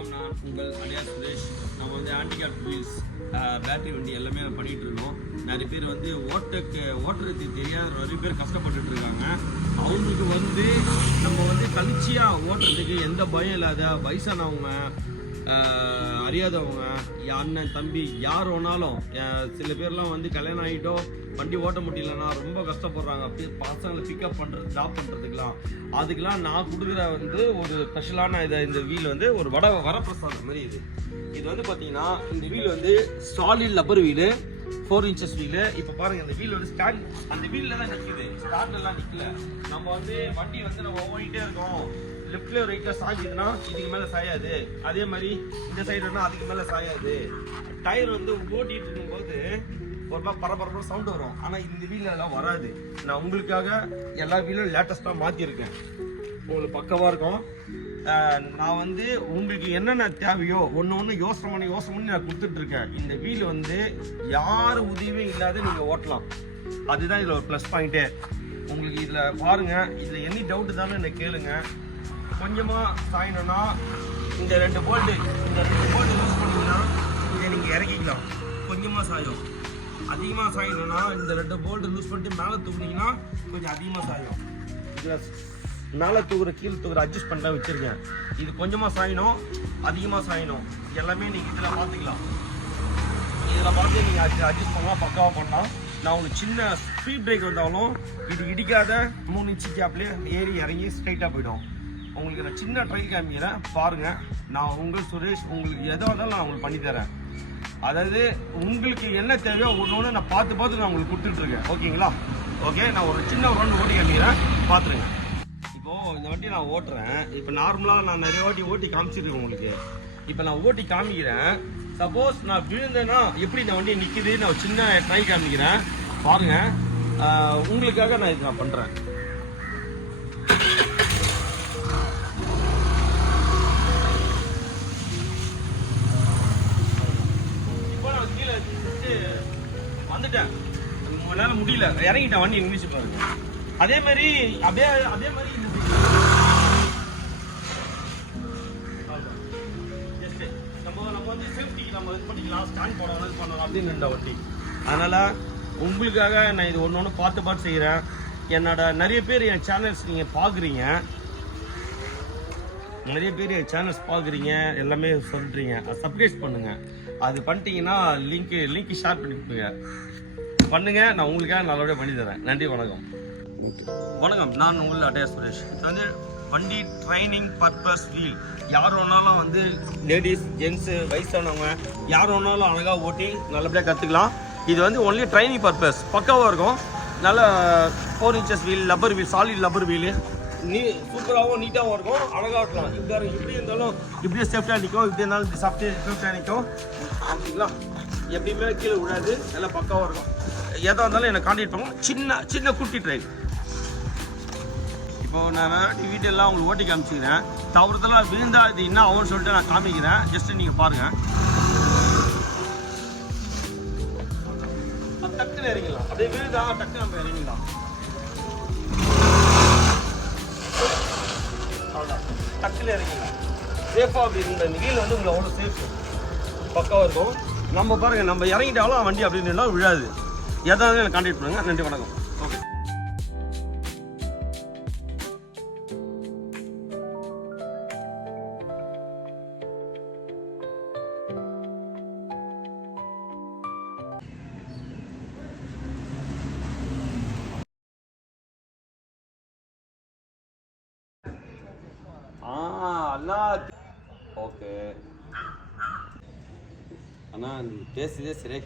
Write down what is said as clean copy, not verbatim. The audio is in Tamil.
வணக்கம், நான் உங்கள் அடியார் சுரேஷ். நம்ம வந்து ஹேண்டிகேப் வீல்ஸ், பேட்டரி வண்டி எல்லாமே பண்ணிகிட்டு இருக்கோம். நிறைய பேர் வந்து ஓட்டுறதுக்கு தெரியாத நிறைய பேர் கஷ்டப்பட்டுட்டு இருக்காங்க. அவங்களுக்கு வந்து நம்ம வந்து கழிச்சியாக ஓட்டுறதுக்கு எந்த பயம் இல்லாத வயசானவங்க, அறியாதவங்க, அண்ணன் தம்பி யார் வேணாலும், சில பேர்லாம் வந்து கல்யாணம் ஆகிட்டோ வண்டி ஓட்ட முடியலன்னா ரொம்ப கஷ்டப்படுறாங்க. பசங்களை பிக்கப் பண்ணுறது, ட்ராப் பண்ணுறதுக்கெலாம், அதுக்கெலாம் நான் கொடுக்குற வந்து ஒரு ஸ்பெஷலான இந்த வீல் வந்து ஒரு வரப்பிரசாதம் மாதிரி. இது வந்து பார்த்தீங்கன்னா இந்த வீல் வந்து solid rubber wheel, 4 inches wheel. இப்போ பாருங்கள், இந்த வீல் வந்து ஸ்டாண்ட், அந்த வீலில் தான் நிற்குது, ஸ்டாண்ட்லாம் நிற்கல. நம்ம வந்து வண்டி வந்து நம்ம ஓடிட்டே இருக்கோம், லெஃப்ட்ல ரைட்ல சாய்க்குதுன்னா இதுக்கு மேலே சாயாது, அதே மாதிரி இந்த சைடுனா அதுக்கு மேலே சாயாது. டயர் வந்து ஓட்டிகிட்டு இருக்கும்போது ஒரு பரபரப்பாக சவுண்டு வரும், ஆனால் இந்த வீலெல்லாம் வராது. நான் உங்களுக்காக எல்லா வீலும் லேட்டஸ்ட்டாக மாற்றிருக்கேன், உங்களுக்கு பக்கவாக இருக்கும். நான் வந்து உங்களுக்கு என்னென்ன தேவையோ ஒன்று யோசனை பண்ணி நான் கொடுத்துட்ருக்கேன். இந்த வீல் வந்து யார் உதவியும் இல்லாத நீங்கள் ஓட்டலாம், அதுதான் இதில் ஒரு ப்ளஸ் பாயிண்ட்டே. உங்களுக்கு இதில் பாருங்கள், இதில் எனி டவுட்டு தானே என்னை கேளுங்க. கொஞ்சமாக சாயணும்னா இந்த ரெண்டு போல்ட்டு யூஸ் பண்ணிங்கன்னா இதை நீங்கள் இறக்கிக்கலாம், கொஞ்சமாக சாயும். அதிகமாக சாயணும்னா இந்த 2 போல்ட்டு யூஸ் பண்ணிட்டு மேலே தூக்குனீங்கன்னா கொஞ்சம் அதிகமாக சாயும். இதில் மேலே தூக்குற கீழே தூக்குற அட்ஜஸ்ட் பண்ணிட்டு வச்சுருக்கேன். இது கொஞ்சமாக சாயணும், அதிகமாக சாயணும், எல்லாமே நீங்கள் இதில் பார்த்துக்கலாம். இதில் பார்த்து நீங்கள் அட்ஜஸ்ட் பண்ணலாம், பக்காவாக பண்ணலாம். நான் உங்களுக்கு சின்ன ஸ்பீட் பிரேக் வந்தாலும் இது இடிக்காத 3 inch கேப்லேயே ஏறி இறங்கி ஸ்ட்ரைட்டாக போயிடும். உங்களுக்கு நான் சின்ன ட்ரைல் காமிக்கிறேன் பாருங்கள். நான் உங்கள் சுரேஷ், உங்களுக்கு எதோ இருந்தாலும் நான் உங்களுக்கு பண்ணித்தரேன். அதாவது உங்களுக்கு என்ன தேவையோ ஒன்று நான் பார்த்து நான் உங்களுக்கு கொடுத்துட்ருக்கேன், ஓகேங்களா? ஓகே, நான் ஒரு சின்ன ரவுண்டு ஓட்டி காமிக்கிறேன், பார்த்துருங்க. இப்போது இந்த வண்டி நான் ஓட்டுறேன். இப்போ நார்மலாக நான் நிறைய ஓட்டி காமிச்சிருக்கேன் உங்களுக்கு. இப்போ நான் ஓட்டி காமிக்கிறேன். சப்போஸ் நான் விழுந்தேன்னா எப்படி இந்த வண்டியை நிற்கிது, நான் ஒரு சின்ன ட்ரை காமிக்கிறேன் பாருங்கள். உங்களுக்காக நான் இது நான் பண்ணுறேன். வந்துட்டேன், உங்களால முடியல, இறங்கிட்டேன், வண்டி நிமிச்சு பாருங்க. அதே மாதிரி நம்ம வந்து சேஃப்டிக்கு நம்ம இது பண்ணிக்கலாம், ஸ்டாண்ட் போடணும், இது பண்ணணும் அப்படின்னு இந்த வண்டி. அதனால உங்களுக்காக நான் இது ஒன்று பார்த்து செய்கிறேன். என்னோட நிறைய பேர் என் சேனல்ஸ் நீங்கள் பார்க்குறீங்க, எல்லாமே சொல்கிறீங்க, சப்ஸ்கிரைப் பண்ணுங்கள். அது பண்ணிட்டீங்கன்னா லிங்க் ஷேர் பண்ணுங்க. நான் உங்களுக்காக நல்லபடியாக பண்ணி தரேன். நன்றி, வணக்கம். நான் உங்கள் அடையார் சுரேஷ். இது வந்து வண்டி ட்ரைனிங் பர்பஸ் வீல். யார் வேணாலும் வந்து லேடிஸ், ஜென்ஸு, வயசானவங்க யார் வேணாலும் அழகாக ஓட்டி நல்லபடியாக கற்றுக்கலாம். இது வந்து ஒன்லி ட்ரைனிங் பர்பஸ், பக்காவாக இருக்கும். நல்ல 4 inches wheel, rubber wheel, solid rubber wheel, சூப்பராகவும் நீட்டாகவும் இருக்கும், அழகாக இருக்கலாம். இப்படி இருந்தாலும் இப்படியே சேஃப்டியாக நிற்கும், இப்படி இருந்தாலும் சேஃப்டியாக நிற்கும், ஓகேங்களா? எப்படியுமே கீழே விடாது, நல்லா பக்காவாக இருக்கும். எதாக இருந்தாலும் என்னை கான்டாக்ட் பண்ணுவோம். சின்ன குட்டி ட்ரெயின். இப்போது நான் வீட்டெல்லாம் உங்களுக்கு ஓட்டி காமிச்சிக்கிறேன். தவறுதெல்லாம் விழுந்தா இது என்ன ஆகும்னு சொல்லிட்டு நான் காமிக்கிறேன். ஜஸ்ட்டு நீங்கள் பாருங்கள். டக்குன்னு இறங்கிடலாம், அப்படியே விழுந்தா டக்குன்னு நம்ம இறங்கிடலாம். டக்குன்னு இறங்கிடலாம், சேஃபாக. அப்படி இந்த வீல் வந்து உங்களுக்கு அவ்வளோ சேஃப், பக்காவாக இருக்கும். நம்ம பாருங்கள், நம்ம இறங்கிட்டாலும் வண்டி அப்படின்னு விழாது. எதாவது எனக்கு கான்டாக்ட் பண்ணுங்கள். நன்றி, வணக்கம். ஓகே. அண்ணா, ஓகே அண்ணா, பேசுதே சரியா